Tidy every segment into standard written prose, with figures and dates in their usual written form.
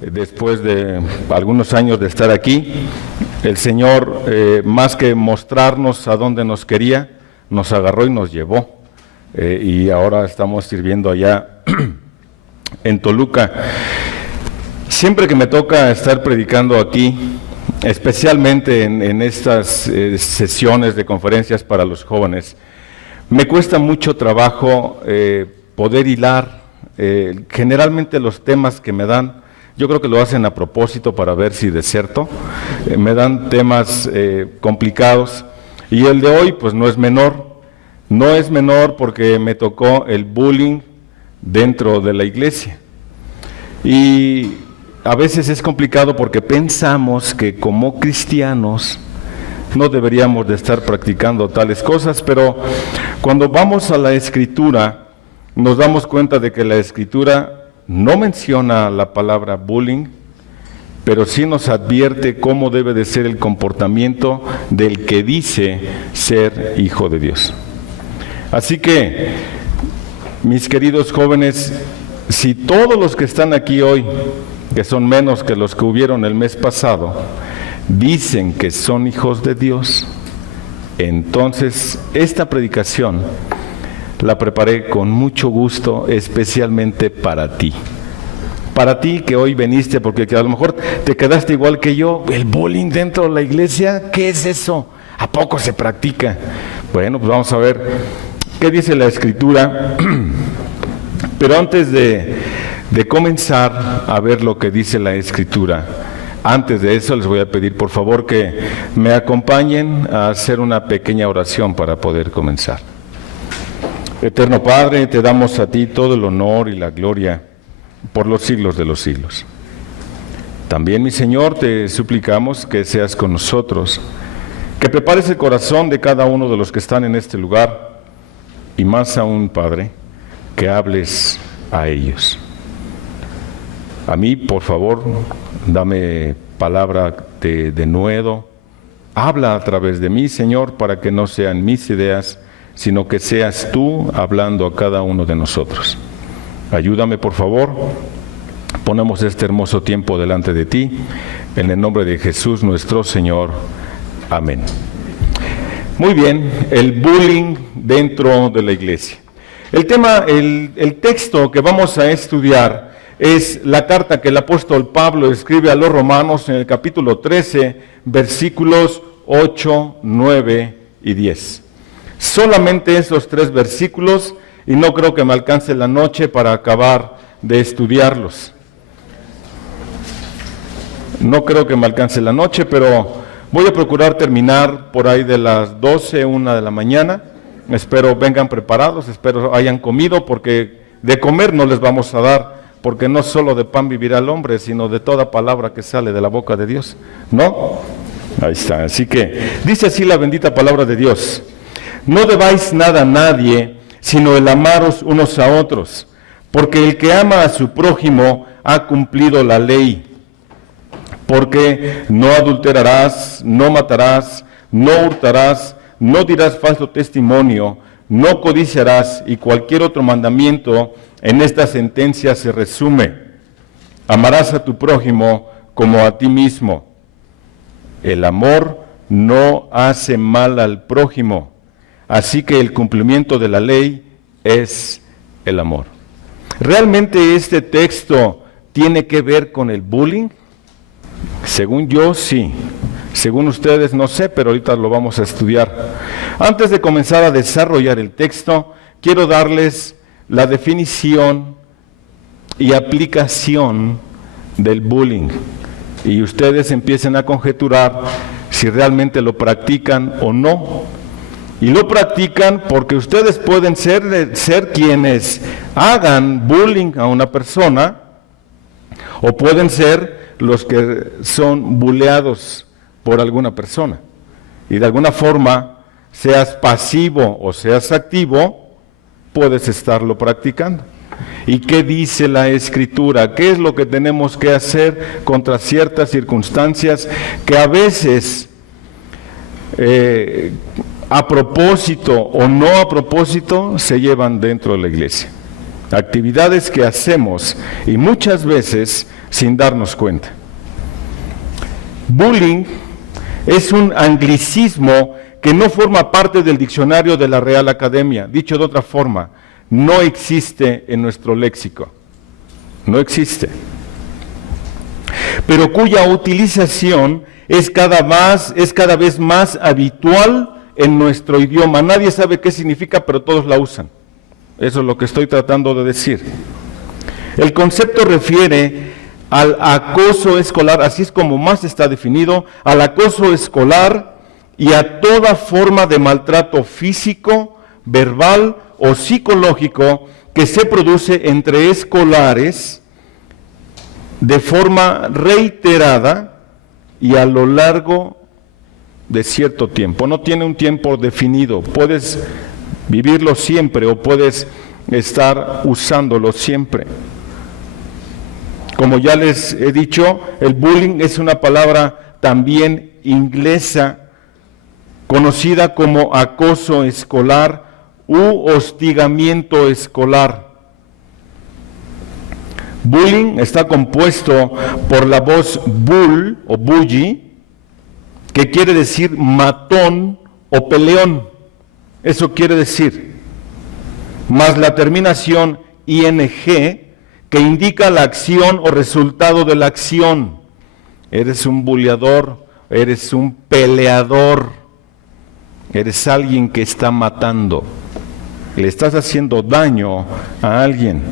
después de algunos años de estar aquí, el Señor, más que mostrarnos a dónde nos quería, nos agarró y nos llevó. Y ahora estamos sirviendo allá en Toluca. Siempre que me toca estar predicando aquí, especialmente en estas sesiones de conferencias para los jóvenes, me cuesta mucho trabajo poder hilar. Generalmente los temas que me dan, yo creo que lo hacen a propósito para ver si deserto. Me dan temas complicados, y el de hoy pues no es menor. No es menor porque me tocó el bullying dentro de la iglesia. Y a veces es complicado porque pensamos que como cristianos no deberíamos de estar practicando tales cosas, pero cuando vamos a la Escritura nos damos cuenta de que la Escritura no menciona la palabra bullying, pero sí nos advierte cómo debe de ser el comportamiento del que dice ser hijo de Dios. Así que, mis queridos jóvenes, si todos los que están aquí hoy, que son menos que los que hubieron el mes pasado, dicen que son hijos de Dios, entonces esta predicación la preparé con mucho gusto, especialmente para ti. Para ti que hoy viniste, porque a lo mejor te quedaste igual que yo. ¿El bullying dentro de la iglesia? ¿Qué es eso? ¿A poco se practica? Bueno, pues vamos a ver qué dice la Escritura. Pero antes de comenzar a ver lo que dice la Escritura, antes de eso les voy a pedir por favor que me acompañen a hacer una pequeña oración para poder comenzar. Eterno Padre, te damos a ti todo el honor y la gloria por los siglos de los siglos. También, mi Señor, te suplicamos que seas con nosotros, que prepares el corazón de cada uno de los que están en este lugar, y más aún, Padre, que hables a ellos. A mí, por favor, dame palabra de denuedo. Habla a través de mí, Señor, para que no sean mis ideas, sino que seas tú hablando a cada uno de nosotros. Ayúdame, por favor. Ponemos este hermoso tiempo delante de ti, en el nombre de Jesús nuestro Señor. Amén. Muy bien, el bullying dentro de la iglesia. El tema, el texto que vamos a estudiar es la carta que el apóstol Pablo escribe a los romanos en el capítulo 13, versículos 8, 9 y 10. Solamente esos 3 versículos, y no creo que me alcance la noche para acabar de estudiarlos. No creo que me alcance la noche, pero voy a procurar terminar por ahí de las 12, 1 de la mañana. Espero vengan preparados, espero hayan comido, porque de comer no les vamos a dar, porque no solo de pan vivirá el hombre, sino de toda palabra que sale de la boca de Dios, ¿no? Ahí está, así que dice así la bendita palabra de Dios: no debáis nada a nadie, sino el amaros unos a otros, porque el que ama a su prójimo ha cumplido la ley. Porque no adulterarás, no matarás, no hurtarás, no dirás falso testimonio, no codiciarás, y cualquier otro mandamiento en esta sentencia se resume: amarás a tu prójimo como a ti mismo. El amor no hace mal al prójimo, así que el cumplimiento de la ley es el amor. ¿Realmente este texto tiene que ver con el bullying? Según yo, sí. Según ustedes, no sé, pero ahorita lo vamos a estudiar. Antes de comenzar a desarrollar el texto, quiero darles la definición y aplicación del bullying. Y ustedes empiecen a conjeturar si realmente lo practican o no. Y lo practican porque ustedes pueden ser quienes hagan bullying a una persona, o pueden ser los que son bulleados por alguna persona. Y de alguna forma, seas pasivo o seas activo, puedes estarlo practicando. ¿Y qué dice la Escritura? ¿Qué es lo que tenemos que hacer contra ciertas circunstancias que a veces, a propósito o no a propósito, se llevan dentro de la iglesia? actividades que hacemos y muchas veces sin darnos cuenta. Bullying es un anglicismo que no forma parte del diccionario de la Real Academia. Dicho de otra forma, no existe en nuestro léxico. No existe. Pero cuya utilización es cada vez más habitual en nuestro idioma. Nadie sabe qué significa, pero todos la usan. Eso es lo que estoy tratando de decir. El concepto refiere al acoso escolar, así es como más está definido, al acoso escolar y a toda forma de maltrato físico, verbal o psicológico que se produce entre escolares de forma reiterada y a lo largo de cierto tiempo. No tiene un tiempo definido, puedes vivirlo siempre o puedes estar usándolo siempre. Como ya les he dicho, el bullying es una palabra también inglesa, conocida como acoso escolar u hostigamiento escolar. Bullying está compuesto por la voz bull o bully, que quiere decir matón o peleón. Eso quiere decir. Más la terminación ing, que indica la acción o resultado de la acción. Eres un buleador, eres un peleador, eres alguien que está matando, le estás haciendo daño a alguien.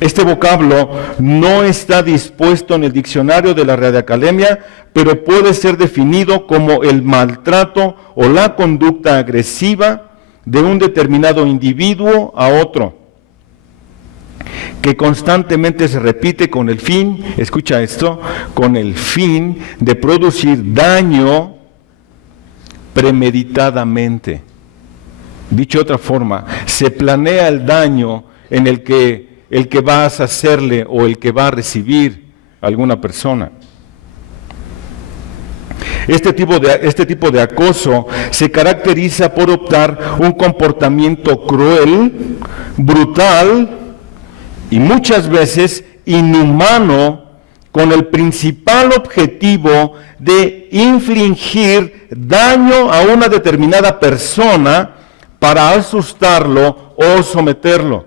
Este vocablo no está dispuesto en el diccionario de la Real Academia, pero puede ser definido como el maltrato o la conducta agresiva de un determinado individuo a otro, que constantemente se repite con el fin, escucha esto, con el fin de producir daño premeditadamente. Dicho de otra forma, se planea el daño en el que vas a hacerle o el que va a recibir a alguna persona. Este tipo de acoso se caracteriza por optar un comportamiento cruel, brutal y muchas veces inhumano, con el principal objetivo de infligir daño a una determinada persona para asustarlo o someterlo.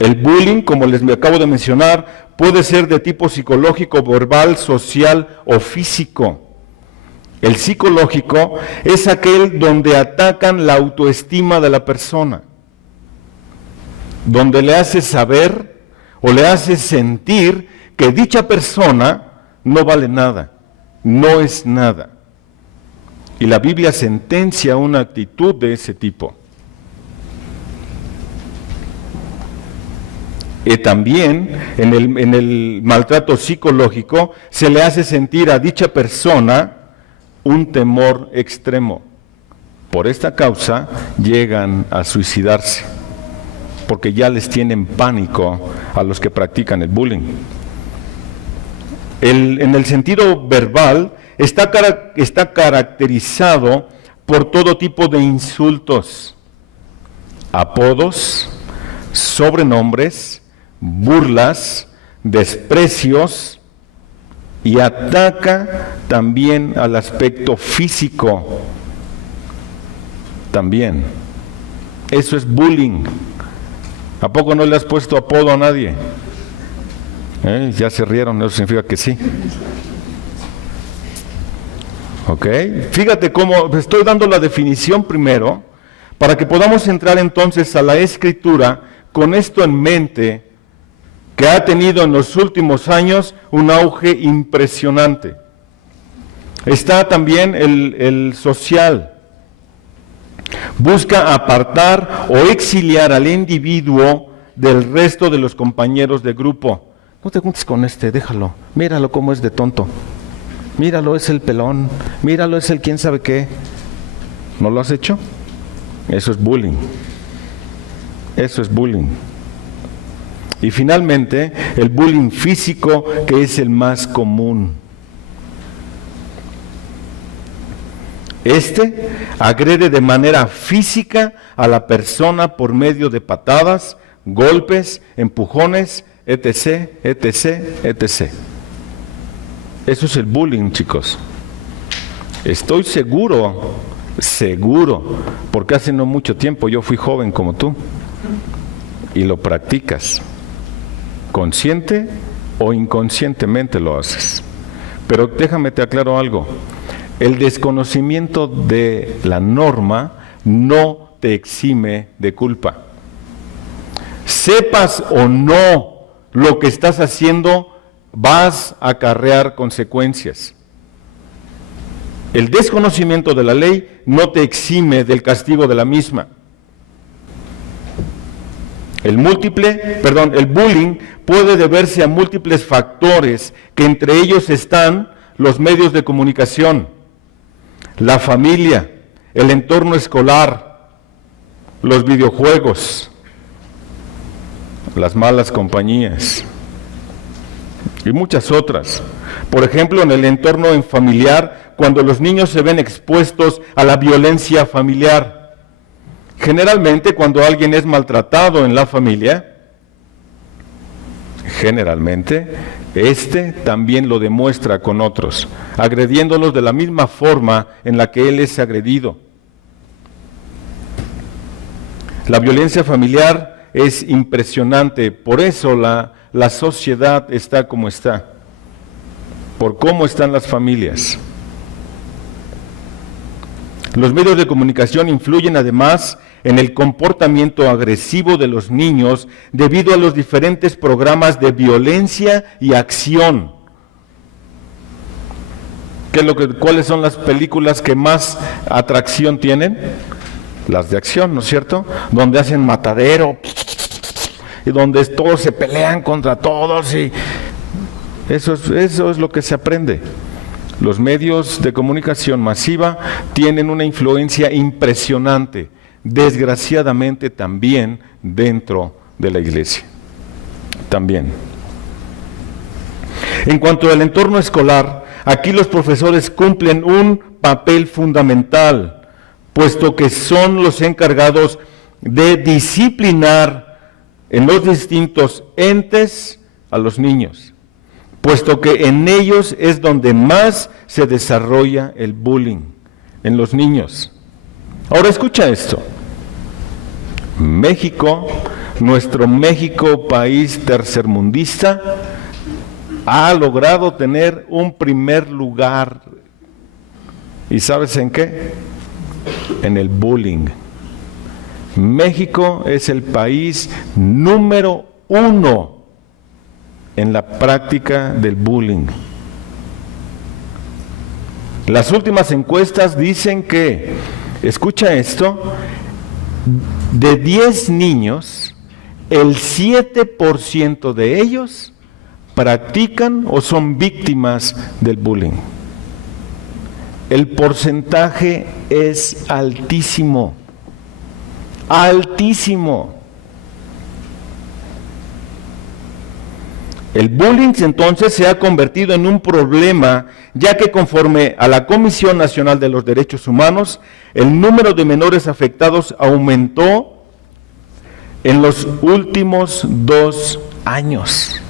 El bullying, como les acabo de mencionar, puede ser de tipo psicológico, verbal, social o físico. El psicológico es aquel donde atacan la autoestima de la persona, donde le hace saber o le hace sentir que dicha persona no vale nada, no es nada. Y la Biblia sentencia una actitud de ese tipo. También en el maltrato psicológico se le hace sentir a dicha persona un temor extremo. Por esta causa llegan a suicidarse, porque ya les tienen pánico a los que practican el bullying. En el sentido verbal está caracterizado por todo tipo de insultos, apodos, sobrenombres, burlas, desprecios, y ataca también al aspecto físico. También. Eso es bullying. ¿A poco no le has puesto apodo a nadie? Ya se rieron, eso significa que sí. ¿Ok? Fíjate cómo estoy dando la definición primero, para que podamos entrar entonces a la Escritura con esto en mente, que ha tenido en los últimos años un auge impresionante. Está también el social. Busca apartar o exiliar al individuo del resto de los compañeros de grupo. No te juntes con déjalo. Míralo cómo es de tonto. Míralo, es el pelón. Míralo, es el quién sabe qué. ¿No lo has hecho? Eso es bullying. Eso es bullying. Y finalmente, el bullying físico, que es el más común. Este agrede de manera física a la persona por medio de patadas, golpes, empujones, etc., etc., etc. Eso es el bullying, chicos. Estoy seguro, porque hace no mucho tiempo yo fui joven como tú, y lo practicas. Consciente o inconscientemente lo haces. Pero déjame te aclaro algo. El desconocimiento de la norma no te exime de culpa. Sepas o no lo que estás haciendo, vas a acarrear consecuencias. El desconocimiento de la ley no te exime del castigo de la misma. El bullying puede deberse a múltiples factores, que entre ellos están los medios de comunicación, la familia, el entorno escolar, los videojuegos, las malas compañías y muchas otras. Por ejemplo, en el entorno familiar, cuando los niños se ven expuestos a la violencia familiar. Generalmente, cuando alguien es maltratado en la familia, generalmente, también lo demuestra con otros, agrediéndolos de la misma forma en la que él es agredido. La violencia familiar es impresionante, por eso la sociedad está como está, por cómo están las familias. Los medios de comunicación influyen además en el comportamiento agresivo de los niños debido a los diferentes programas de violencia y acción. ¿Cuáles son las películas que más atracción tienen? Las de acción, ¿no es cierto? Donde hacen matadero y donde todos se pelean contra todos, y eso es lo que se aprende. Los medios de comunicación masiva tienen una influencia impresionante, desgraciadamente también dentro de la iglesia. También. En cuanto al entorno escolar, aquí los profesores cumplen un papel fundamental, puesto que son los encargados de disciplinar en los distintos entes a los niños, puesto que en ellos es donde más se desarrolla el bullying, en los niños. Ahora escucha esto. México, nuestro México, país tercermundista, ha logrado tener un primer lugar. ¿Y sabes en qué? En el bullying. México es el país número 1 en la práctica del bullying. Las últimas encuestas dicen que, escucha esto, de 10 niños, el 7% de ellos practican o son víctimas del bullying. El porcentaje es altísimo, altísimo. El bullying entonces se ha convertido en un problema, ya que conforme a la Comisión Nacional de los Derechos Humanos, el número de menores afectados aumentó en los últimos 2 años.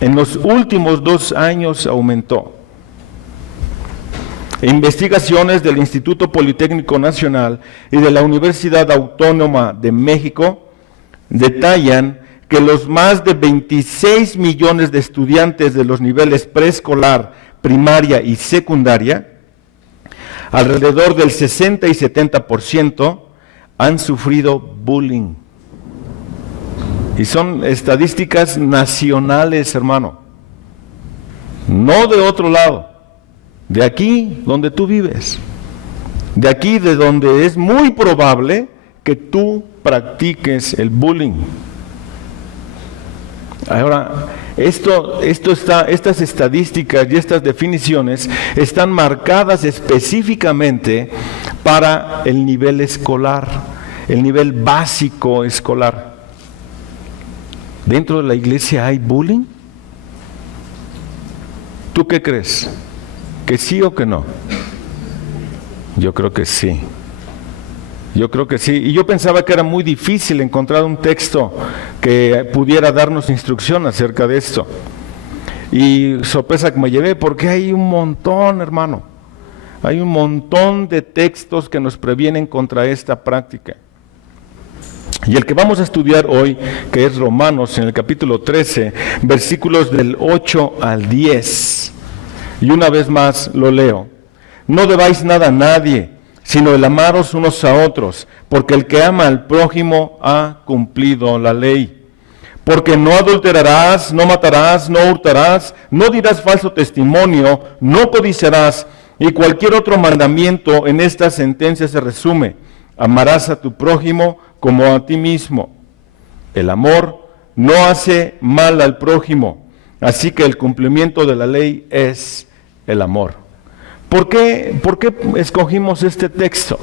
En los últimos 2 años aumentó. Investigaciones del Instituto Politécnico Nacional y de la Universidad Autónoma de México detallan que los más de 26 millones de estudiantes de los niveles preescolar, primaria y secundaria, alrededor del 60 y 70% han sufrido bullying. Y son estadísticas nacionales, hermano. No de otro lado. De aquí donde tú vives. De aquí de donde es muy probable que tú practiques el bullying. Ahora, estas estadísticas y estas definiciones están marcadas específicamente para el nivel escolar, el nivel básico escolar. ¿Dentro de la iglesia hay bullying? ¿Tú qué crees? ¿Que sí o que no? Yo creo que sí. Yo creo que sí. Y yo pensaba que era muy difícil encontrar un texto que pudiera darnos instrucción acerca de esto. Y sorpresa que me llevé, porque hay un montón, hermano. Hay un montón de textos que nos previenen contra esta práctica. Y el que vamos a estudiar hoy, que es Romanos, en el capítulo 13, versículos del 8 al 10. Y una vez más lo leo. No debáis nada a nadie, sino el amaros unos a otros, porque el que ama al prójimo ha cumplido la ley. Porque no adulterarás, no matarás, no hurtarás, no dirás falso testimonio, no codiciarás, y cualquier otro mandamiento en esta sentencia se resume: amarás a tu prójimo como a ti mismo. El amor no hace mal al prójimo, así que el cumplimiento de la ley es el amor. ¿Por qué escogimos este texto?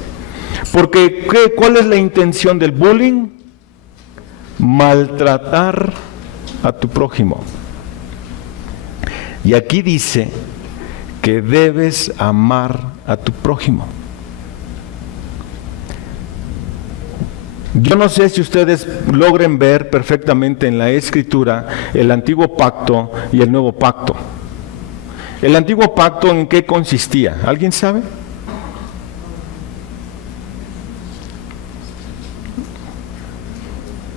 Porque ¿cuál es la intención del bullying? Maltratar a tu prójimo. Y aquí dice que debes amar a tu prójimo. Yo no sé si ustedes logren ver perfectamente en la Escritura el Antiguo Pacto y el Nuevo Pacto. ¿El Antiguo Pacto en qué consistía? ¿Alguien sabe?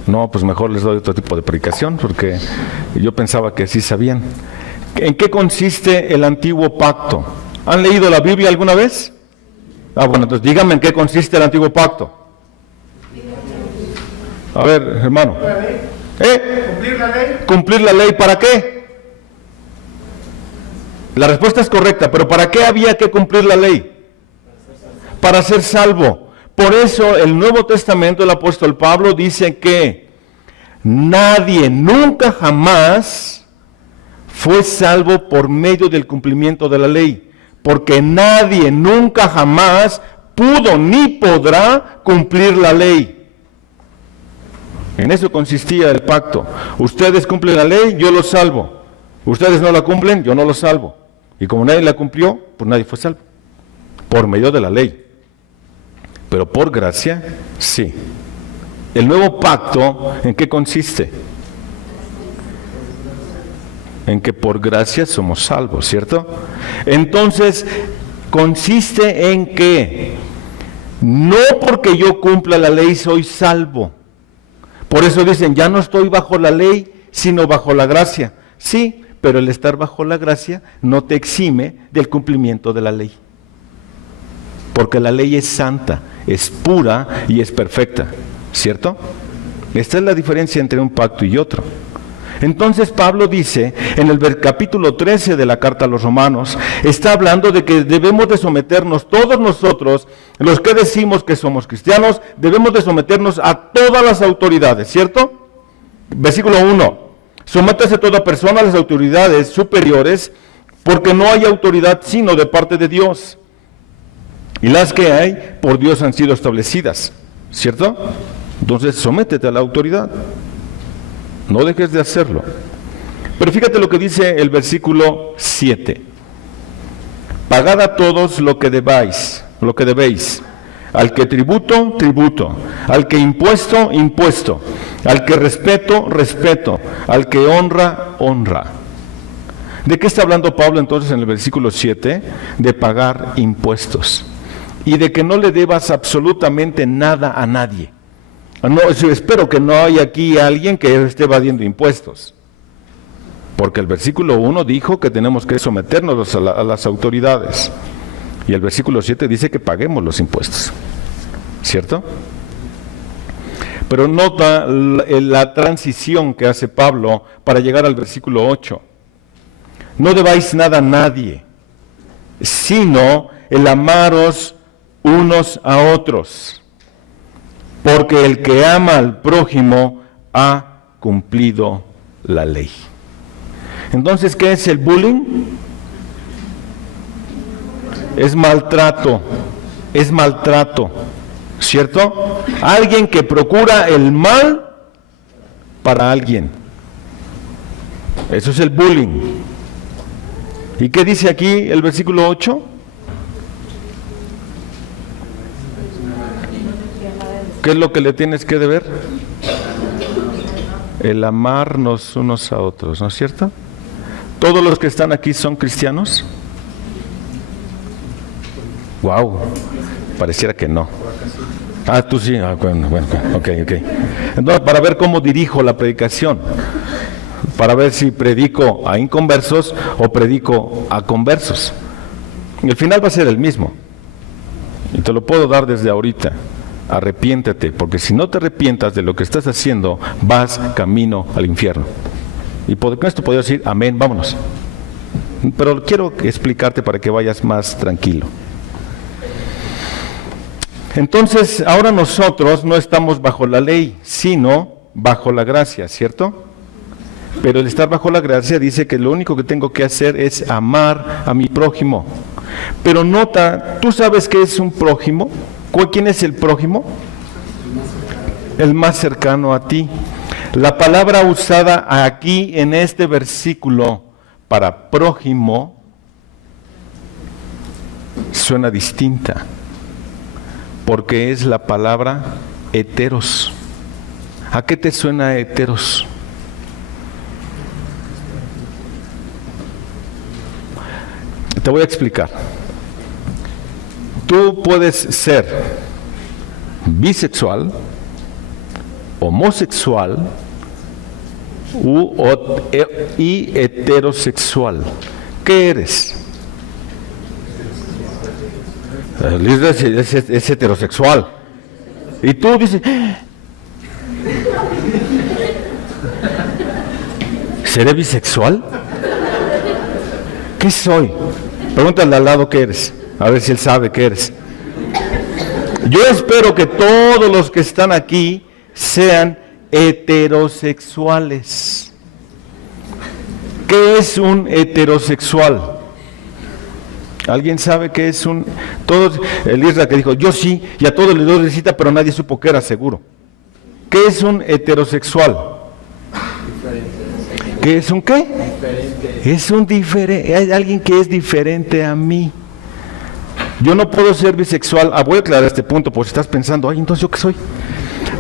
No, pues mejor les doy otro tipo de predicación, porque yo pensaba que sí sabían. ¿En qué consiste el Antiguo Pacto? ¿Han leído la Biblia alguna vez? Bueno, entonces díganme en qué consiste el Antiguo Pacto. A ver, hermano. ¿Cumplir la ley? ¿Cumplir la ley para qué? La respuesta es correcta, pero ¿para qué había que cumplir la ley? Para ser salvo. Por eso el Nuevo Testamento, el apóstol Pablo dice que nadie, nunca jamás fue salvo por medio del cumplimiento de la ley, porque nadie, nunca jamás pudo ni podrá cumplir la ley. En eso consistía el pacto. Ustedes cumplen la ley, yo los salvo. Ustedes no la cumplen, yo no los salvo. Y como nadie la cumplió, pues nadie fue salvo. Por medio de la ley. Pero por gracia, sí. El nuevo pacto, ¿en qué consiste? En que por gracia somos salvos, ¿cierto? Entonces, consiste en que no porque yo cumpla la ley soy salvo. Por eso dicen, ya no estoy bajo la ley, sino bajo la gracia. Sí, pero el estar bajo la gracia no te exime del cumplimiento de la ley. Porque la ley es santa, es pura y es perfecta, ¿cierto? Esta es la diferencia entre un pacto y otro. Entonces Pablo dice, en el capítulo 13 de la carta a los Romanos, está hablando de que debemos de someternos todos nosotros, los que decimos que somos cristianos, debemos de someternos a todas las autoridades, ¿cierto? Versículo 1, sométase toda persona a las autoridades superiores, porque no hay autoridad sino de parte de Dios. Y las que hay, por Dios han sido establecidas, ¿cierto? Entonces, sométete a la autoridad. No dejes de hacerlo. Pero fíjate lo que dice el versículo 7. Pagad a todos lo que debéis. Al que tributo, tributo. Al que impuesto, impuesto. Al que respeto, respeto. Al que honra, honra. ¿De qué está hablando Pablo entonces en el versículo 7? De pagar impuestos. Y de que no le debas absolutamente nada a nadie. No, espero que no haya aquí alguien que esté evadiendo impuestos. Porque el versículo 1 dijo que tenemos que someternos a las autoridades. Y el versículo 7 dice que paguemos los impuestos. ¿Cierto? Pero nota la transición que hace Pablo para llegar al versículo 8. No debáis nada a nadie, sino el amaros unos a otros. Porque el que ama al prójimo ha cumplido la ley. Entonces, ¿qué es el bullying? Es maltrato, ¿cierto? Alguien que procura el mal para alguien. Eso es el bullying. ¿Y qué dice aquí el versículo 8? ¿Qué es lo que le tienes que deber? El amarnos unos a otros, ¿no es cierto? ¿Todos los que están aquí son cristianos? Wow, pareciera que no. Ah, tú sí, bueno, ok. Entonces, para ver cómo dirijo la predicación, para ver si predico a inconversos o predico a conversos. El final va a ser el mismo. Y te lo puedo dar desde ahorita. Arrepiéntete, porque si no te arrepientas de lo que estás haciendo, vas camino al infierno. Y con esto puedo decir, amén, vámonos. Pero quiero explicarte para que vayas más tranquilo. Entonces, ahora nosotros no estamos bajo la ley, sino bajo la gracia, ¿cierto? Pero el estar bajo la gracia dice que lo único que tengo que hacer es amar a mi prójimo. Pero nota, ¿tú sabes qué es un prójimo? ¿Quién es el prójimo? El más cercano a ti. La palabra usada aquí en este versículo para prójimo suena distinta, porque es la palabra heteros. ¿A qué te suena heteros? Te voy a explicar. Tú puedes ser bisexual, homosexual y heterosexual. ¿Qué eres? Es heterosexual. Y tú dices, ¿seré bisexual? ¿Qué soy? Pregúntale al lado qué eres, a ver si él sabe qué eres. Yo espero que todos los que están aquí sean heterosexuales. ¿Qué es un heterosexual? ¿Alguien sabe qué es un...? Todos, el Isra que dijo, yo sí, y a todos les doy recita, pero nadie supo que era seguro. ¿Qué es un heterosexual? ¿Qué es un qué? Diferente. Es un diferente, hay alguien que es diferente a mí. Yo no puedo ser bisexual. Voy a aclarar este punto, por si estás pensando, ay, entonces ¿yo qué soy?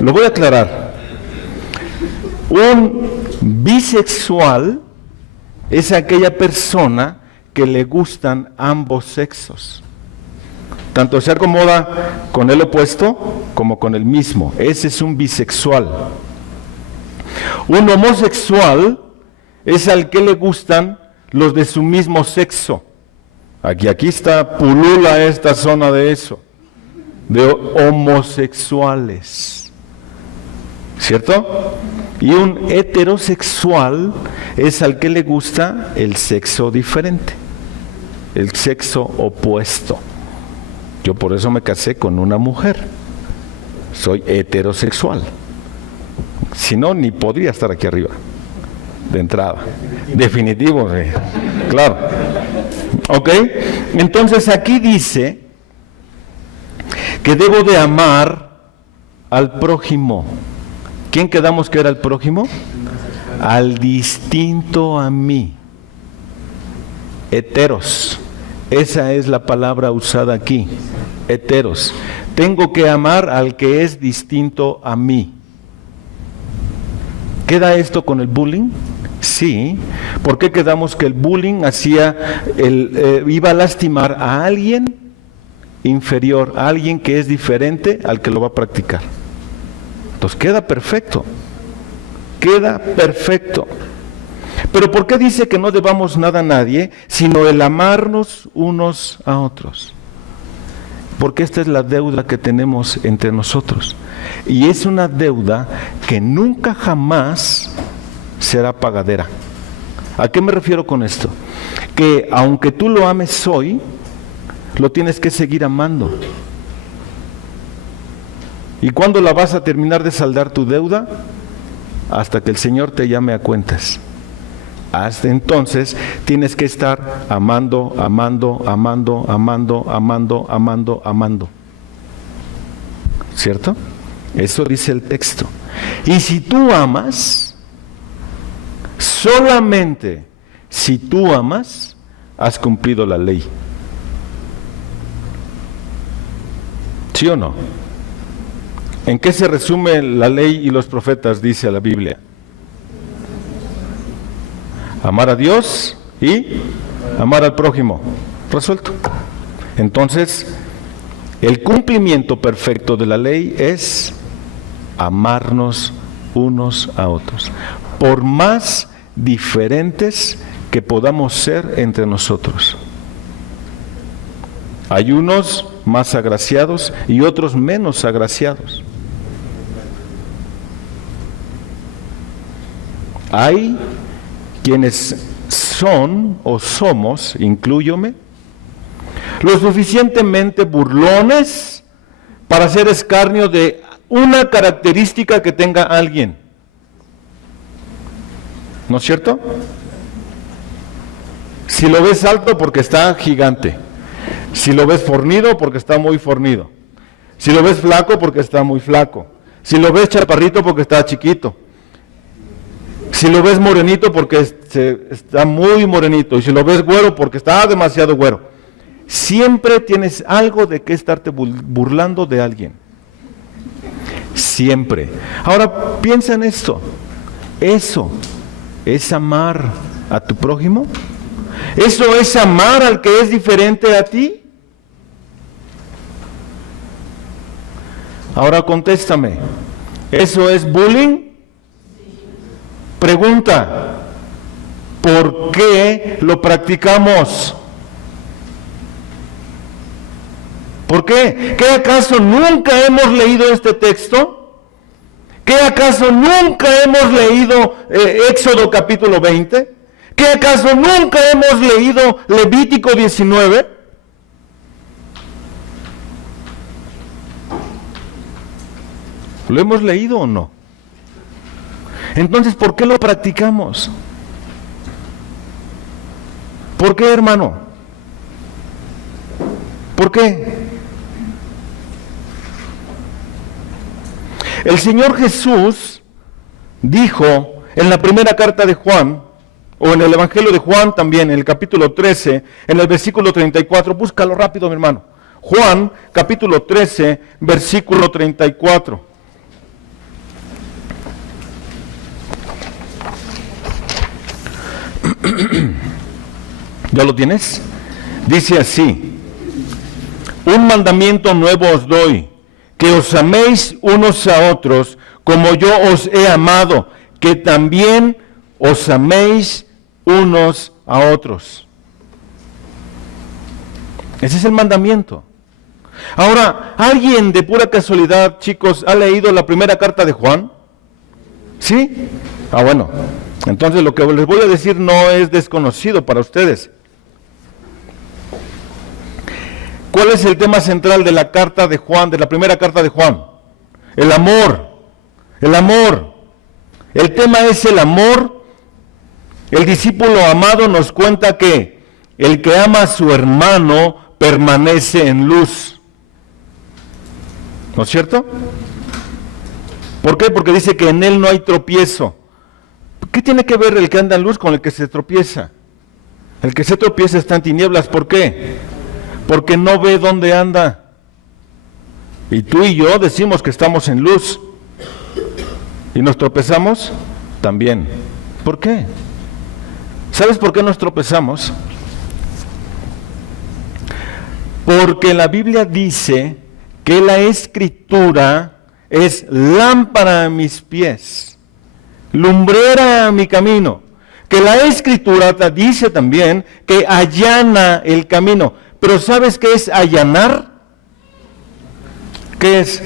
Lo voy a aclarar. Un bisexual es aquella persona que le gustan ambos sexos. Tanto se acomoda con el opuesto como con el mismo. Ese es un bisexual. Un homosexual es al que le gustan los de su mismo sexo. Aquí está, pulula esta zona de eso, de homosexuales, ¿cierto? Y un heterosexual es al que le gusta el sexo diferente, el sexo opuesto. Yo por eso me casé con una mujer, soy heterosexual. Si no, ni podría estar aquí arriba, de entrada. Definitivo, claro. ¿Ok? Entonces aquí dice que debo de amar al prójimo. ¿Quién quedamos que era el prójimo? Al distinto a mí. Heteros. Esa es la palabra usada aquí. Heteros. Tengo que amar al que es distinto a mí. ¿Queda esto con el bullying? Sí. ¿Por qué quedamos que el bullying iba a lastimar a alguien inferior, a alguien que es diferente al que lo va a practicar? Entonces queda perfecto. Queda perfecto. Pero ¿por qué dice que no debamos nada a nadie, sino el amarnos unos a otros? Porque esta es la deuda que tenemos entre nosotros. Y es una deuda que nunca jamás será pagadera. ¿A qué me refiero con esto? Que aunque tú lo ames hoy, lo tienes que seguir amando. ¿Y cuándo la vas a terminar de saldar tu deuda? Hasta que el Señor te llame a cuentas. Hasta entonces tienes que estar amando, amando, amando, amando, amando, amando, amando. ¿Cierto? Eso dice el texto. Y si tú amas, solamente si tú amas, has cumplido la ley. ¿Sí o no? ¿En qué se resume la ley y los profetas, dice la Biblia? Amar a Dios y amar al prójimo. Resuelto. Entonces, el cumplimiento perfecto de la ley es amarnos unos a otros, por más diferentes que podamos ser entre nosotros. Hay unos más agraciados y otros menos agraciados. Hay quienes son o somos, inclúyome, lo suficientemente burlones para hacer escarnio de una característica que tenga alguien. ¿No es cierto? Si lo ves alto, porque está gigante. Si lo ves fornido, porque está muy fornido. Si lo ves flaco, porque está muy flaco. Si lo ves chaparrito, porque está chiquito. Si lo ves morenito, porque está muy morenito. Y si lo ves güero, porque está demasiado güero. Siempre tienes algo de qué estarte burlando de alguien. Siempre. Ahora piensa en esto. ¿Eso es amar a tu prójimo? ¿Eso es amar al que es diferente a ti? Ahora contéstame. ¿Eso es bullying? Pregunta. ¿Por qué lo practicamos? ¿Por qué? ¿Qué acaso nunca hemos leído este texto? ¿Qué acaso nunca hemos leído Éxodo capítulo 20? ¿Qué acaso nunca hemos leído Levítico 19? ¿Lo hemos leído o no? Entonces, ¿por qué lo practicamos? ¿Por qué, hermano? ¿Por qué? El Señor Jesús dijo en la primera carta de Juan, o en el Evangelio de Juan también, en el capítulo 13, en el versículo 34, búscalo rápido, mi hermano. Juan, capítulo 13, versículo 34. ¿Ya lo tienes? Dice así: un mandamiento nuevo os doy, que os améis unos a otros, como yo os he amado, que también os améis unos a otros. Ese es el mandamiento. Ahora, ¿alguien de pura casualidad, chicos, ha leído la primera carta de Juan? ¿Sí? Bueno. Entonces lo que les voy a decir no es desconocido para ustedes. ¿Cuál es el tema central de la carta de Juan, de la primera carta de Juan? El amor. El amor. El tema es el amor. El discípulo amado nos cuenta que el que ama a su hermano permanece en luz. ¿No es cierto? ¿Por qué? Porque dice que en él no hay tropiezo. ¿Qué tiene que ver el que anda en luz con el que se tropieza? El que se tropieza está en tinieblas. ¿Por qué? Porque no ve dónde anda. Y tú y yo decimos que estamos en luz. ¿Y nos tropezamos? También. ¿Por qué? ¿Sabes por qué nos tropezamos? Porque la Biblia dice que la Escritura es lámpara a mis pies, lumbrera a mi camino. Que la Escritura dice también que allana el camino. Pero ¿sabes qué es allanar? ¿Qué es?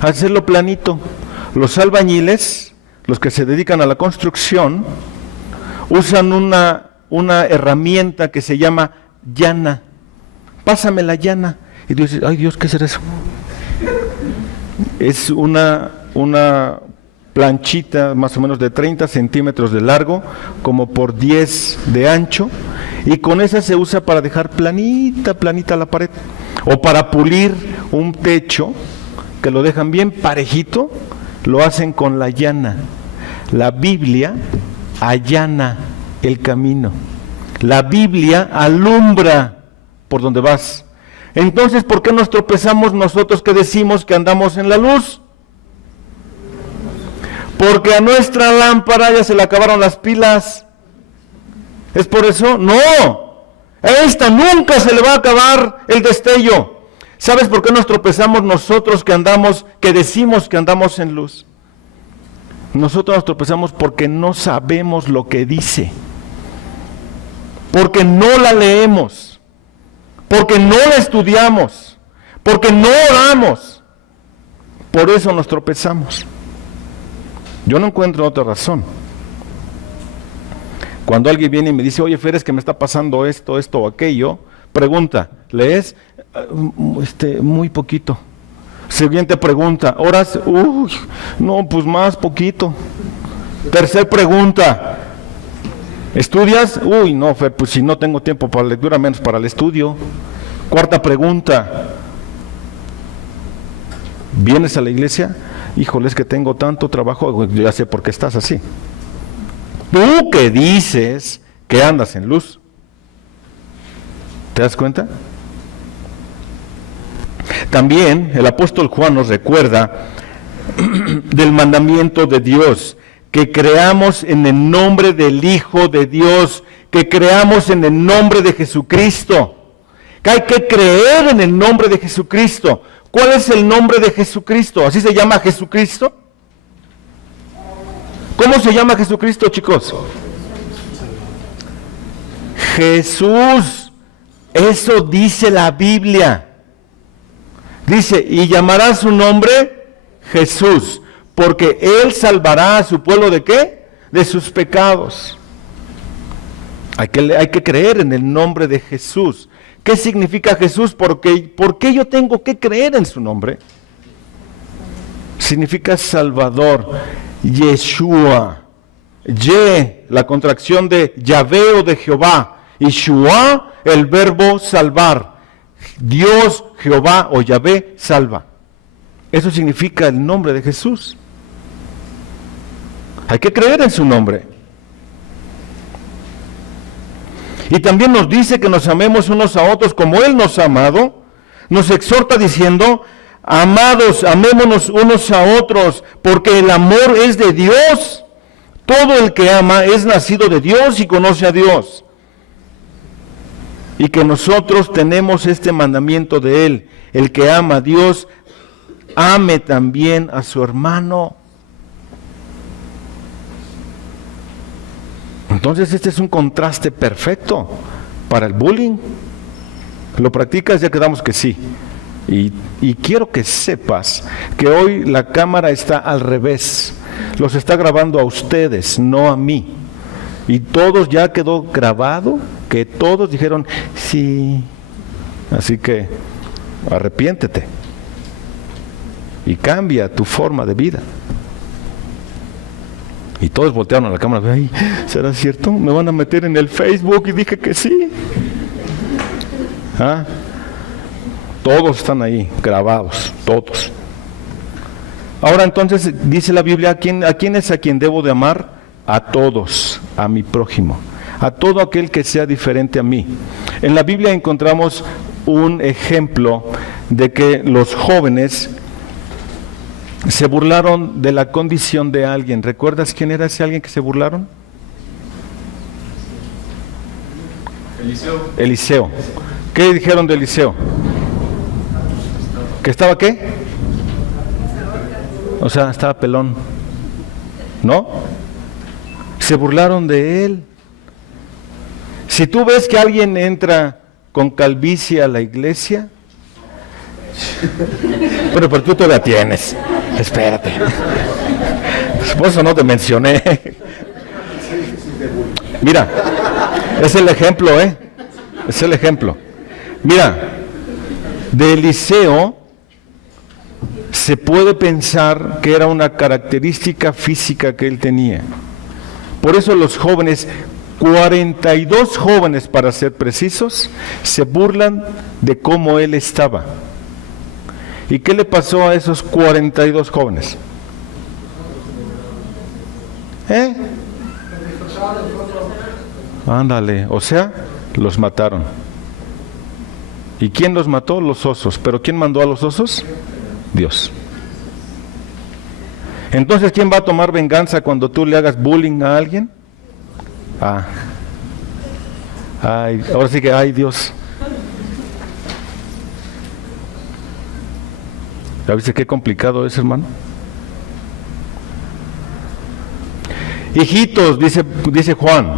Hacerlo planito. Los albañiles, los que se dedican a la construcción, usan una herramienta que se llama llana. Pásame la llana. Y Dios dice, ay Dios, ¿qué será eso? Es una planchita más o menos de 30 centímetros de largo, como por 10 de ancho, y con esa se usa para dejar planita la pared, o para pulir un techo, que lo dejan bien parejito, lo hacen con la llana. La Biblia allana el camino. La Biblia alumbra por donde vas. Entonces, ¿por qué nos tropezamos nosotros que decimos que andamos en la luz? Porque a nuestra lámpara ya se le acabaron las pilas. ¿Es por eso? No. A esta nunca se le va a acabar el destello. ¿Sabes por qué nos tropezamos nosotros que decimos que andamos en luz? Nosotros nos tropezamos porque no sabemos lo que dice. Porque no la leemos. Porque no la estudiamos. Porque no oramos. Por eso nos tropezamos. Yo no encuentro otra razón. Cuando alguien viene y me dice, oye, Fer, es que me está pasando esto o aquello, pregunta, ¿lees? Muy poquito. Siguiente pregunta, ¿oras? Uy, no, pues más poquito. Tercer pregunta, ¿estudias? Uy, no, Fer, pues si no tengo tiempo para la lectura, menos para el estudio. Cuarta pregunta, ¿vienes a la iglesia? Híjole, es que tengo tanto trabajo, ya sé por qué estás así. Tú que dices que andas en luz. ¿Te das cuenta? También el apóstol Juan nos recuerda del mandamiento de Dios, que creamos en el nombre del Hijo de Dios, que creamos en el nombre de Jesucristo, que hay que creer en el nombre de Jesucristo. ¿Cuál es el nombre de Jesucristo? ¿Así se llama Jesucristo? ¿Cómo se llama Jesucristo, chicos? Jesús. Eso dice la Biblia. Dice, y llamará su nombre Jesús, porque Él salvará a su pueblo ¿de qué? De sus pecados. Hay que creer en el nombre de Jesús. ¿Qué significa Jesús? ¿Por qué yo tengo que creer en su nombre? Significa Salvador. Yeshua. La contracción de Yahvé o de Jehová. Y Shua, el verbo salvar. Dios, Jehová o Yahvé salva. Eso significa el nombre de Jesús. Hay que creer en su nombre. Y también nos dice que nos amemos unos a otros como Él nos ha amado. Nos exhorta diciendo, amados, amémonos unos a otros, porque el amor es de Dios. Todo el que ama es nacido de Dios y conoce a Dios. Y que nosotros tenemos este mandamiento de Él. El que ama a Dios, ame también a su hermano. Entonces este es un contraste perfecto para el bullying. ¿Lo practicas? Ya quedamos que sí. Y quiero que sepas que hoy la cámara está al revés. Los está grabando a ustedes, no a mí. Y todos ya quedó grabado, que todos dijeron, sí. Así que arrepiéntete. Y cambia tu forma de vida. Y todos voltearon a la cámara, ay, ¿será cierto? ¿Me van a meter en el Facebook? Y dije que sí. ¿Ah? Todos están ahí, grabados, todos. Ahora entonces, dice la Biblia, ¿a quién es a quien debo de amar? A todos, a mi prójimo, a todo aquel que sea diferente a mí. En la Biblia encontramos un ejemplo de que los jóvenes se burlaron de la condición de alguien. ¿Recuerdas quién era ese alguien que se burlaron? Eliseo. ¿Qué dijeron de Eliseo? ¿Que estaba qué? O sea, estaba pelón. ¿No? Se burlaron de él. Si tú ves que alguien entra con calvicie a la iglesia, bueno, pero tú todavía tienes. Espérate. Por eso no te mencioné. Mira, es el ejemplo, es el ejemplo. Mira, de Eliseo se puede pensar que era una característica física que él tenía. Por eso los jóvenes, 42 jóvenes para ser precisos, se burlan de cómo él estaba. ¿Y qué le pasó a esos 42 jóvenes? Ándale, o sea, los mataron. ¿Y quién los mató? Los osos. ¿Pero quién mandó a los osos? Dios. Entonces, ¿quién va a tomar venganza cuando tú le hagas bullying a alguien? Ay, ahora sí que, ay Dios. ¿Ya viste qué complicado es, hermano? Hijitos, dice Juan,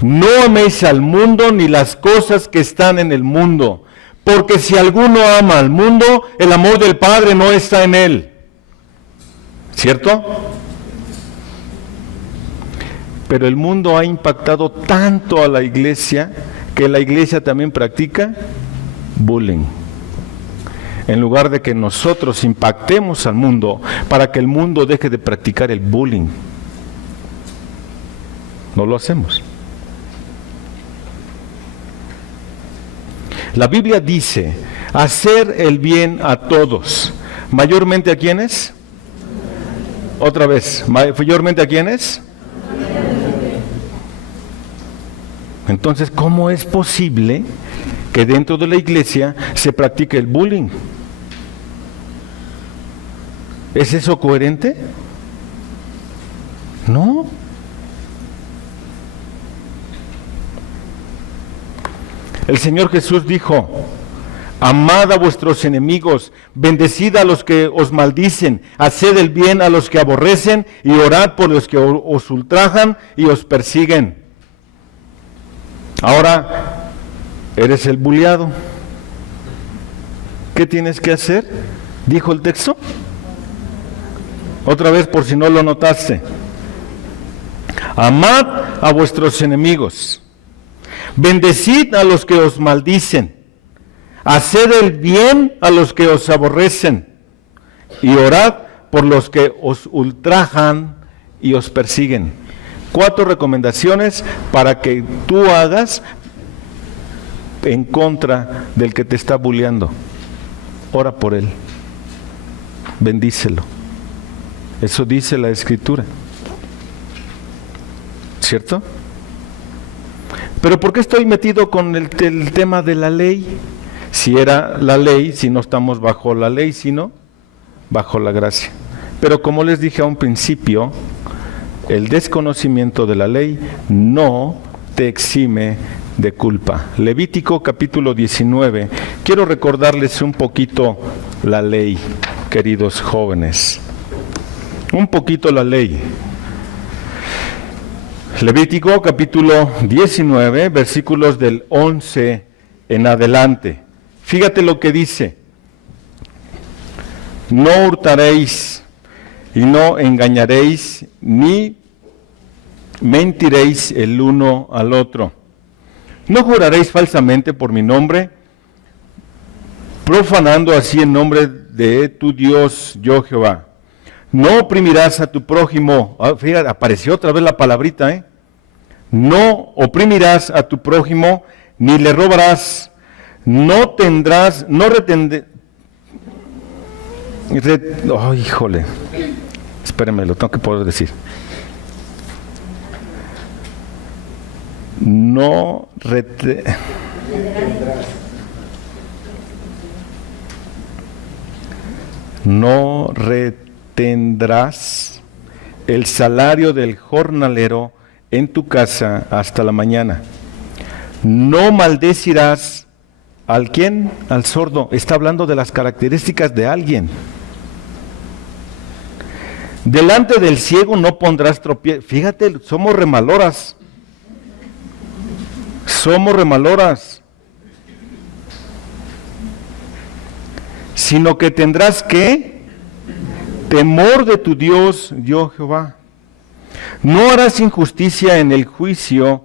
no améis al mundo ni las cosas que están en el mundo, porque si alguno ama al mundo, el amor del Padre no está en él. ¿Cierto? Pero el mundo ha impactado tanto a la iglesia que la iglesia también practica bullying. En lugar de que nosotros impactemos al mundo para que el mundo deje de practicar el bullying. No lo hacemos. La Biblia dice, hacer el bien a todos. ¿Mayormente a quiénes? Otra vez, ¿mayormente a quiénes? Entonces, ¿cómo es posible que dentro de la iglesia se practique el bullying? ¿Es eso coherente? No. El Señor Jesús dijo, amad a vuestros enemigos, bendecid a los que os maldicen, haced el bien a los que aborrecen y orad por los que os ultrajan y os persiguen. Ahora, eres el bulliado. ¿Qué tienes que hacer? ¿Dijo el texto? Otra vez, por si no lo notaste. Amad a vuestros enemigos. Bendecid a los que os maldicen. Haced el bien a los que os aborrecen. Y orad por los que os ultrajan y os persiguen. 4 recomendaciones para que tú hagas en contra del que te está bulleando. Ora por él. Bendícelo. Eso dice la Escritura. ¿Cierto? Pero ¿por qué estoy metido con el tema de la ley? Si era la ley, si no estamos bajo la ley, sino bajo la gracia. Pero como les dije a un principio, el desconocimiento de la ley no te exime de culpa. Levítico capítulo 19. Quiero recordarles un poquito la ley, queridos jóvenes. Un poquito la ley. Levítico capítulo 19, versículos del 11 en adelante. Fíjate lo que dice. No hurtaréis y no engañaréis ni mentiréis el uno al otro. No juraréis falsamente por mi nombre, profanando así el nombre de tu Dios, yo Jehová. No oprimirás a tu prójimo. Fíjate, apareció otra vez la palabrita, No oprimirás a tu prójimo, ni le robarás, no tendrás, no retendrás. Híjole. Espérenme, lo tengo que poder decir. No retendrás el salario del jornalero en tu casa hasta la mañana. No maldecirás ¿al quién? Al sordo. Está hablando de las características de alguien. Delante del ciego no pondrás tropiezo. Fíjate, somos remaloras. Somos remaloras. Sino que tendrás que temor de tu Dios, yo Jehová. No harás injusticia en el juicio,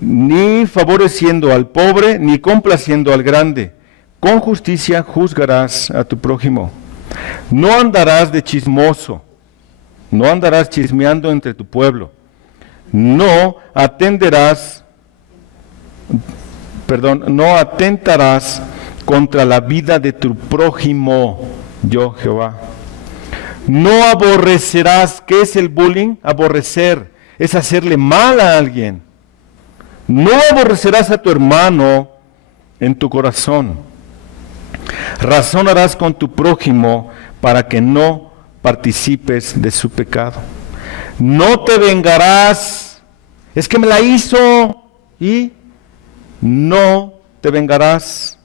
ni favoreciendo al pobre, ni complaciendo al grande. Con justicia juzgarás a tu prójimo. No andarás de chismoso, no andarás chismeando entre tu pueblo. No atentarás contra la vida de tu prójimo, yo Jehová. No aborrecerás. ¿Qué es el bullying? Aborrecer es hacerle mal a alguien. No aborrecerás a tu hermano, en tu corazón. Razonarás con tu prójimo para que no participes de su pecado. No te vengarás, es que me la hizo, y no te vengarás,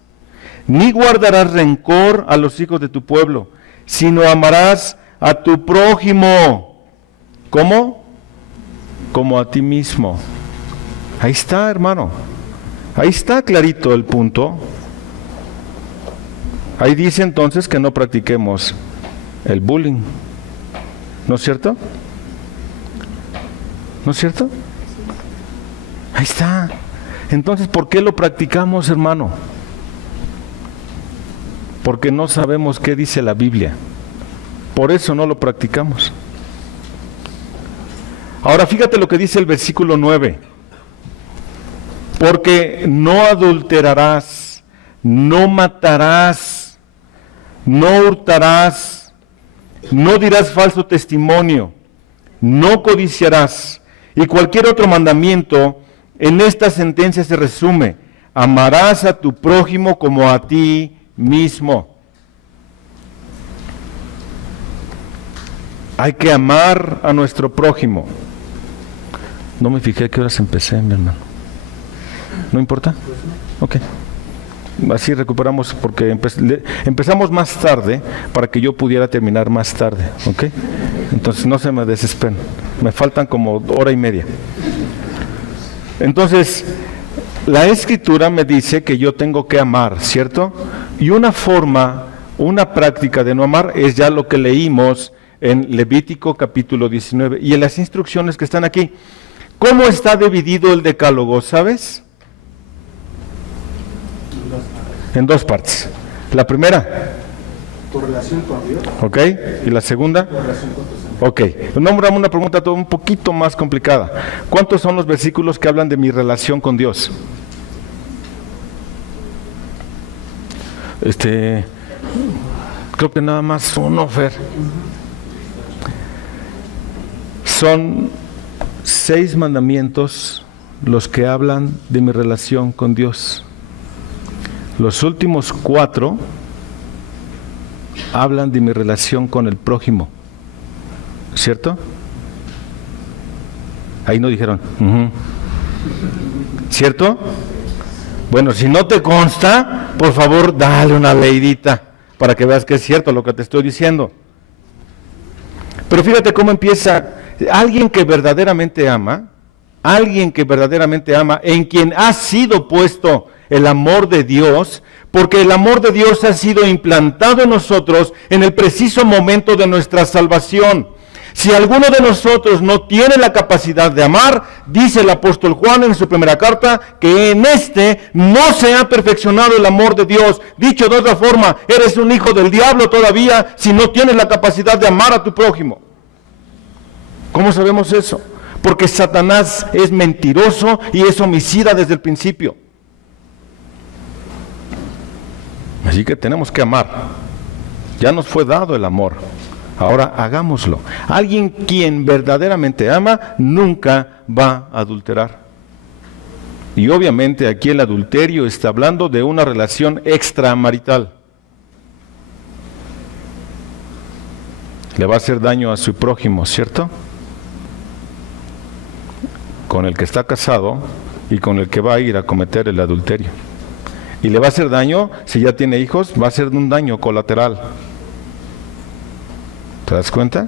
ni guardarás rencor a los hijos de tu pueblo, sino amarás a tu prójimo. ¿Cómo? Como a ti mismo. Ahí está, hermano. Ahí está clarito el punto. Ahí dice entonces que no practiquemos el bullying. ¿No es cierto? ¿No es cierto? Ahí está. Entonces, ¿por qué lo practicamos, hermano? Porque no sabemos qué dice la Biblia. Por eso no lo practicamos. Ahora fíjate lo que dice el versículo 9. Porque no adulterarás, no matarás, no hurtarás, no dirás falso testimonio, no codiciarás. Y cualquier otro mandamiento en esta sentencia se resume: amarás a tu prójimo como a ti mismo. Hay que amar a nuestro prójimo. No me fijé a qué horas empecé, mi hermano. ¿No importa? Ok. Así recuperamos, porque empezamos más tarde para que yo pudiera terminar más tarde, ¿ok? Entonces no se me desesperen. Me faltan como hora y media. Entonces, la Escritura me dice que yo tengo que amar, ¿cierto? Y una forma, una práctica de no amar es ya lo que leímos en Levítico capítulo 19 y en las instrucciones que están aquí. ¿Cómo está dividido el decálogo, sabes? En dos partes. La primera, Tu relación con Dios. ¿ok? ¿Y la segunda? Tu relación con tus amigos. Ok. Nombramos una pregunta todo un poquito más complicada. ¿Cuántos son los versículos que hablan de mi relación con Dios? Creo que nada más uno, Fer. Son 6 mandamientos los que hablan de mi relación con Dios. Los últimos 4 hablan de mi relación con el prójimo, ¿cierto? Ahí no dijeron, ¿cierto? Bueno, si no te consta, por favor, dale una leidita para que veas que es cierto lo que te estoy diciendo. Pero fíjate cómo empieza. Alguien que verdaderamente ama, en quien ha sido puesto el amor de Dios, porque el amor de Dios ha sido implantado en nosotros en el preciso momento de nuestra salvación. Si alguno de nosotros no tiene la capacidad de amar, dice el apóstol Juan en su primera carta, que en no se ha perfeccionado el amor de Dios. Dicho de otra forma, eres un hijo del diablo todavía si no tienes la capacidad de amar a tu prójimo. ¿Cómo sabemos eso? Porque Satanás es mentiroso y es homicida desde el principio. Así que tenemos que amar. Ya nos fue dado el amor. Ahora hagámoslo. Alguien quien verdaderamente ama nunca va a adulterar. Y obviamente aquí el adulterio está hablando de una relación extramarital. Le va a hacer daño a su prójimo, ¿cierto? Con el que está casado y con el que va a ir a cometer el adulterio. Y le va a hacer daño, si ya tiene hijos, va a ser un daño colateral. ¿Te das cuenta?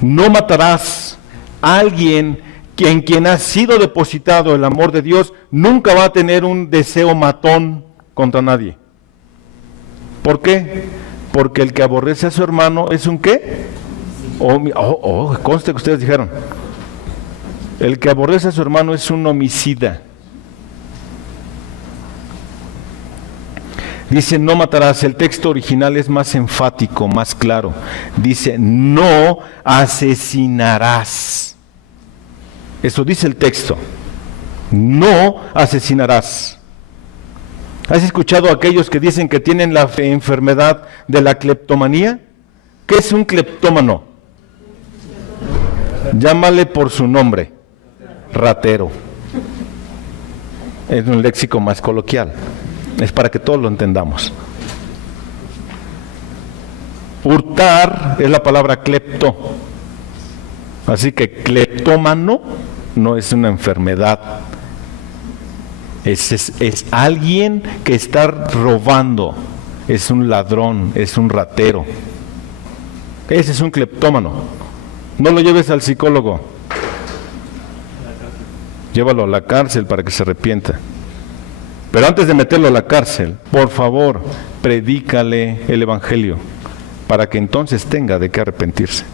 No matarás a alguien en quien ha sido depositado el amor de Dios, nunca va a tener un deseo matón contra nadie. ¿Por qué? Porque el que aborrece a su hermano es un ¿qué? Conste que ustedes dijeron. El que aborrece a su hermano es un homicida. Dice, no matarás. El texto original es más enfático, más claro. Dice, no asesinarás. Eso dice el texto. No asesinarás. ¿Has escuchado a aquellos que dicen que tienen la enfermedad de la cleptomanía? ¿Qué es un cleptómano? Llámale por su nombre. Ratero. Es un léxico más coloquial. Es para que todos lo entendamos. Hurtar es la palabra clepto. Así que cleptómano no es una enfermedad. Es alguien que está robando. Es un ladrón, es un ratero. Ese es un cleptómano. No lo lleves al psicólogo. Llévalo a la cárcel para que se arrepienta. Pero antes de meterlo a la cárcel, por favor, predícale el evangelio para que entonces tenga de qué arrepentirse.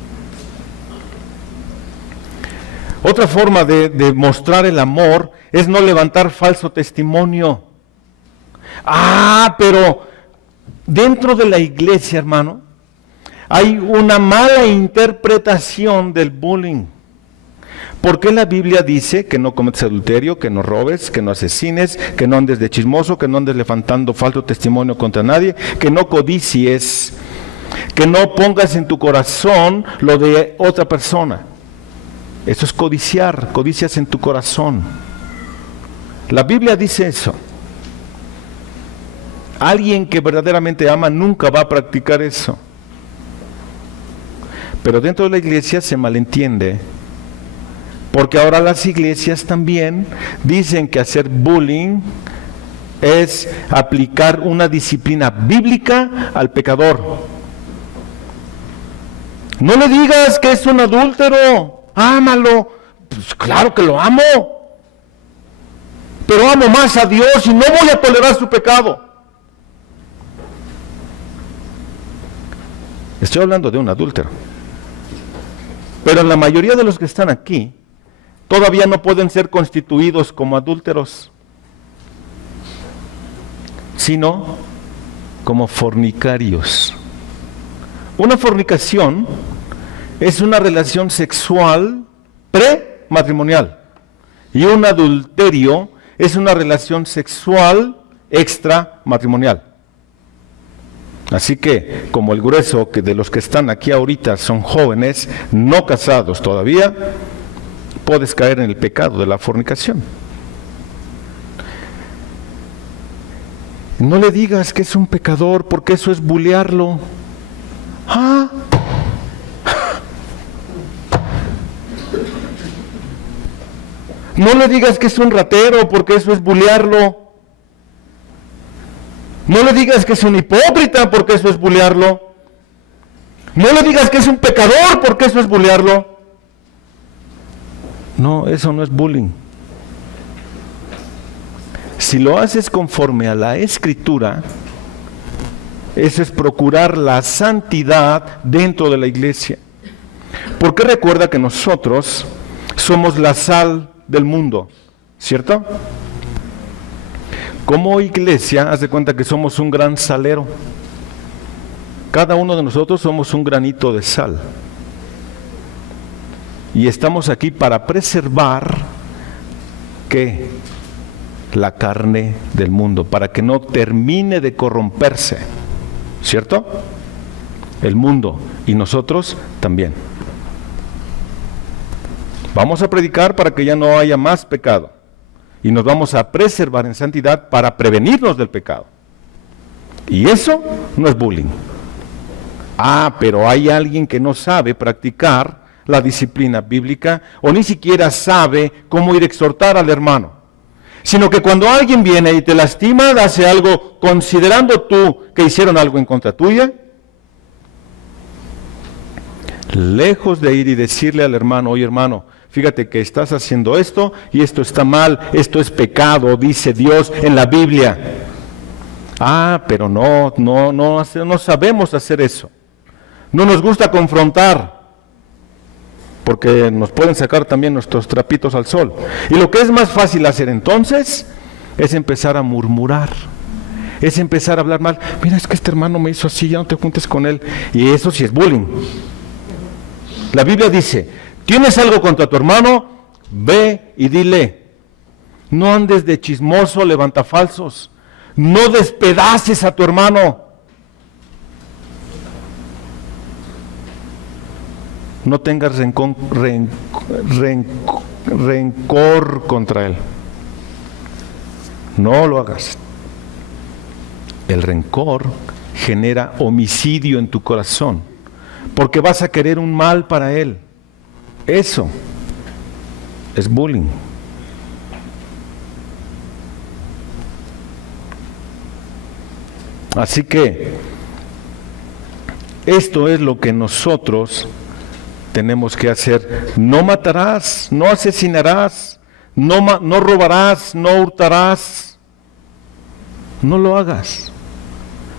Otra forma de mostrar el amor es no levantar falso testimonio. Pero dentro de la iglesia, hermano, hay una mala interpretación del bullying. ¿Por qué la Biblia dice que no cometes adulterio, que no robes, que no asesines, que no andes de chismoso, que no andes levantando falso testimonio contra nadie, que no codicies, que no pongas en tu corazón lo de otra persona? Eso es codiciar, codicias en tu corazón. La Biblia dice eso. Alguien que verdaderamente ama nunca va a practicar eso. Pero dentro de la iglesia se malentiende, porque ahora las iglesias también dicen que hacer bullying es aplicar una disciplina bíblica al pecador. No le digas que es un adúltero, ámalo. Pues claro que lo amo, pero amo más a Dios y no voy a tolerar su pecado. Estoy hablando de un adúltero. Pero la mayoría de los que están aquí todavía no pueden ser constituidos como adúlteros, sino como fornicarios. Una fornicación es una relación sexual prematrimonial y un adulterio es una relación sexual extramatrimonial. Así que, como el grueso de los que están aquí ahorita son jóvenes, no casados todavía, puedes caer en el pecado de la fornicación. No le digas que es un pecador, porque eso es bulearlo. No le digas que es un ratero, porque eso es bulearlo. No le digas que es un hipócrita, porque eso es bulearlo. No le digas que es un pecador, porque eso es bulearlo. No, eso no es bullying. Si lo haces conforme a la Escritura, eso es procurar la santidad dentro de la iglesia. Porque recuerda que nosotros somos la sal del mundo, ¿cierto? Como iglesia, haz de cuenta que somos un gran salero. Cada uno de nosotros somos un granito de sal. Y estamos aquí para preservar ¿qué? La carne del mundo, para que no termine de corromperse, ¿cierto? El mundo y nosotros también. Vamos a predicar para que ya no haya más pecado. Y nos vamos a preservar en santidad para prevenirnos del pecado. Y eso no es bullying. Pero hay alguien que no sabe practicar la disciplina bíblica o ni siquiera sabe cómo ir a exhortar al hermano. Sino que cuando alguien viene y te lastima, hace algo considerando tú que hicieron algo en contra tuya, lejos de ir y decirle al hermano, oye hermano, fíjate que estás haciendo esto y esto está mal, esto es pecado, dice Dios en la Biblia. Pero no sabemos hacer eso. No nos gusta confrontar, porque nos pueden sacar también nuestros trapitos al sol. Y lo que es más fácil hacer entonces es empezar a murmurar, es empezar a hablar mal. Mira, es que este hermano me hizo así, ya no te juntes con él. Y eso sí es bullying. La Biblia dice, ¿tienes algo contra tu hermano? Ve y dile. No andes de chismoso, levanta falsos. No despedaces a tu hermano. No tengas rencor contra él. No lo hagas. El rencor genera homicidio en tu corazón, porque vas a querer un mal para él. Eso es bullying. Así que esto es lo que nosotros tenemos que hacer. No matarás, no asesinarás, no robarás, no hurtarás. No lo hagas.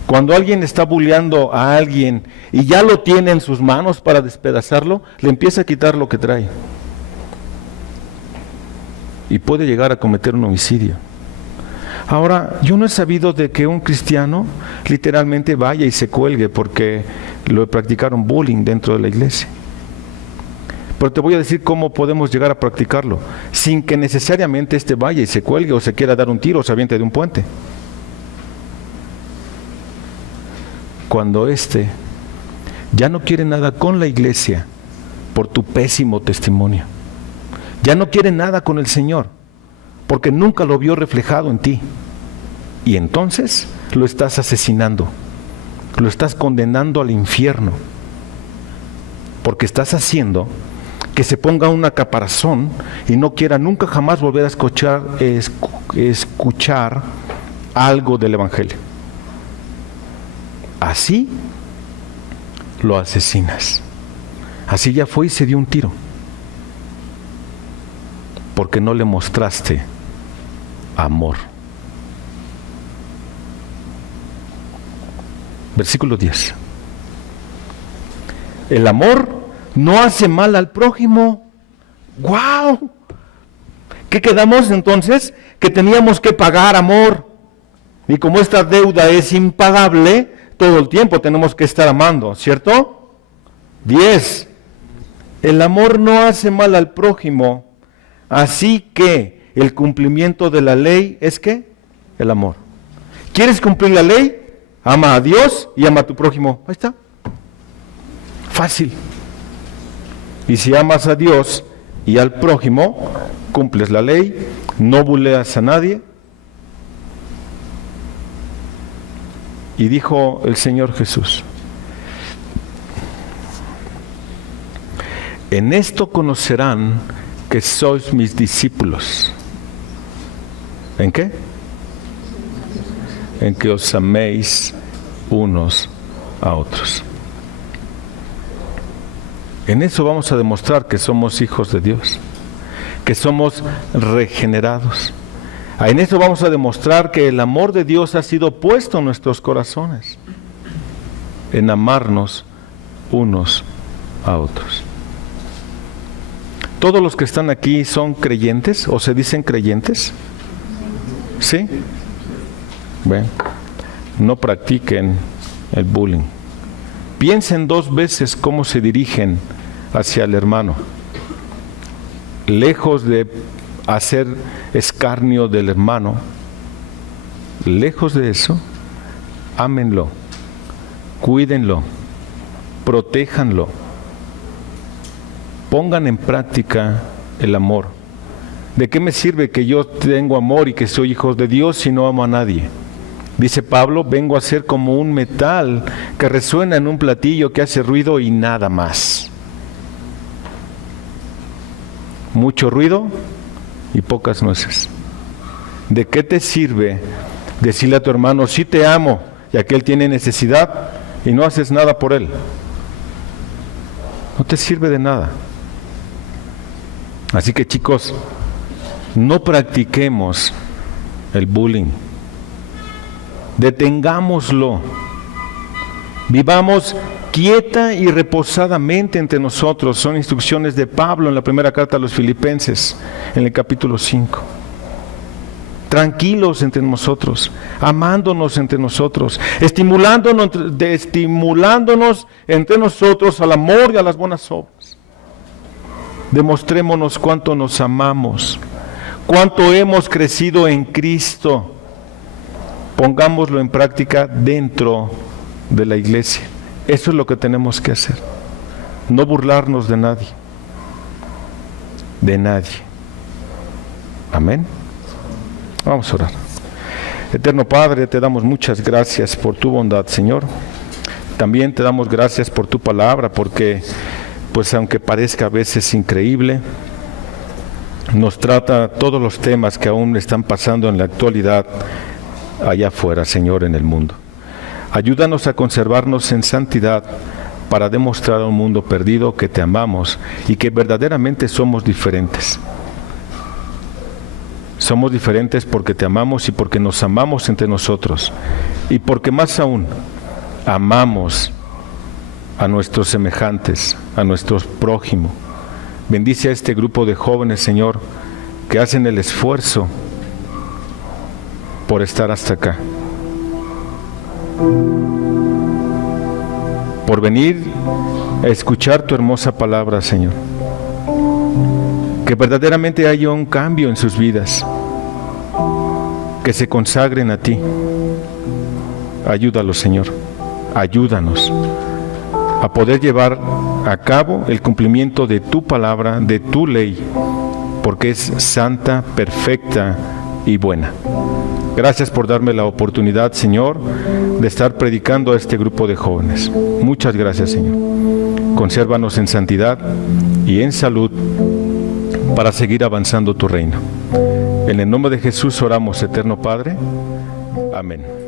Cuando alguien está bulleando a alguien y ya lo tiene en sus manos para despedazarlo, le empieza a quitar lo que trae. Y puede llegar a cometer un homicidio. Ahora, yo no he sabido de que un cristiano literalmente vaya y se cuelgue porque lo practicaron bullying dentro de la iglesia. Pero te voy a decir cómo podemos llegar a practicarlo, sin que necesariamente vaya y se cuelgue o se quiera dar un tiro o se aviente de un puente. Cuando ya no quiere nada con la iglesia por tu pésimo testimonio, ya no quiere nada con el Señor, porque nunca lo vio reflejado en ti, y entonces lo estás asesinando, lo estás condenando al infierno, porque estás haciendo que se ponga una caparazón y no quiera nunca jamás volver a escuchar algo del Evangelio. Así lo asesinas. Así ya fue y se dio un tiro, porque no le mostraste amor. Versículo 10. El amor no hace mal al prójimo. ¡Guau! ¿Qué quedamos entonces? Que teníamos que pagar amor. Y como esta deuda es impagable, todo el tiempo tenemos que estar amando, ¿cierto? 10. El amor no hace mal al prójimo, así que el cumplimiento de la ley es ¿qué? El amor. ¿Quieres cumplir la ley? Ama a Dios y ama a tu prójimo. Ahí está. Fácil. Y si amas a Dios y al prójimo, cumples la ley, no buleas a nadie. Y dijo el Señor Jesús: en esto conocerán que sois mis discípulos. ¿En qué? En que os améis unos a otros. En eso vamos a demostrar que somos hijos de Dios, que somos regenerados. En eso vamos a demostrar que el amor de Dios ha sido puesto en nuestros corazones, en amarnos unos a otros. ¿Todos los que están aquí son creyentes o se dicen creyentes? ¿Sí? Bueno, no practiquen el bullying. Piensen 2 veces cómo se dirigen hacia el hermano. Lejos de hacer escarnio del hermano, lejos de eso, ámenlo, cuídenlo, protéjanlo, pongan en práctica el amor. ¿De qué me sirve que yo tengo amor y que soy hijo de Dios si no amo a nadie? Dice Pablo, vengo a ser como un metal que resuena en un platillo que hace ruido y nada más. Mucho ruido y pocas nueces. ¿De qué te sirve decirle a tu hermano, sí te amo, y aquel tiene necesidad y no haces nada por él? No te sirve de nada. Así que chicos, no practiquemos el bullying. Detengámoslo. Vivamos quieta y reposadamente entre nosotros. Son instrucciones de Pablo en la primera carta a los Filipenses, en el capítulo 5. Tranquilos entre nosotros, amándonos entre nosotros, estimulándonos entre nosotros al amor y a las buenas obras. Demostrémonos cuánto nos amamos, cuánto hemos crecido en Cristo. Pongámoslo en práctica dentro de la iglesia. Eso es lo que tenemos que hacer. No burlarnos de nadie. De nadie. Amén. Vamos a orar. Eterno Padre, te damos muchas gracias por tu bondad, Señor. También te damos gracias por tu palabra, porque, pues aunque parezca a veces increíble, nos trata todos los temas que aún están pasando en la actualidad allá afuera, Señor, en el mundo. Ayúdanos a conservarnos en santidad para demostrar a un mundo perdido que te amamos y que verdaderamente somos diferentes. Somos diferentes porque te amamos y porque nos amamos entre nosotros. Y porque más aún, amamos a nuestros semejantes, a nuestros prójimos. Bendice a este grupo de jóvenes, Señor, que hacen el esfuerzo por estar hasta acá. Por venir a escuchar tu hermosa palabra, Señor. Que verdaderamente haya un cambio en sus vidas. Que se consagren a ti. Ayúdalos, Señor. Ayúdanos a poder llevar a cabo el cumplimiento de tu palabra, de tu ley, porque es santa, perfecta y buena. Gracias por darme la oportunidad, Señor, de estar predicando a este grupo de jóvenes. Muchas gracias, Señor. Consérvanos en santidad y en salud para seguir avanzando tu reino. En el nombre de Jesús oramos, eterno Padre. Amén.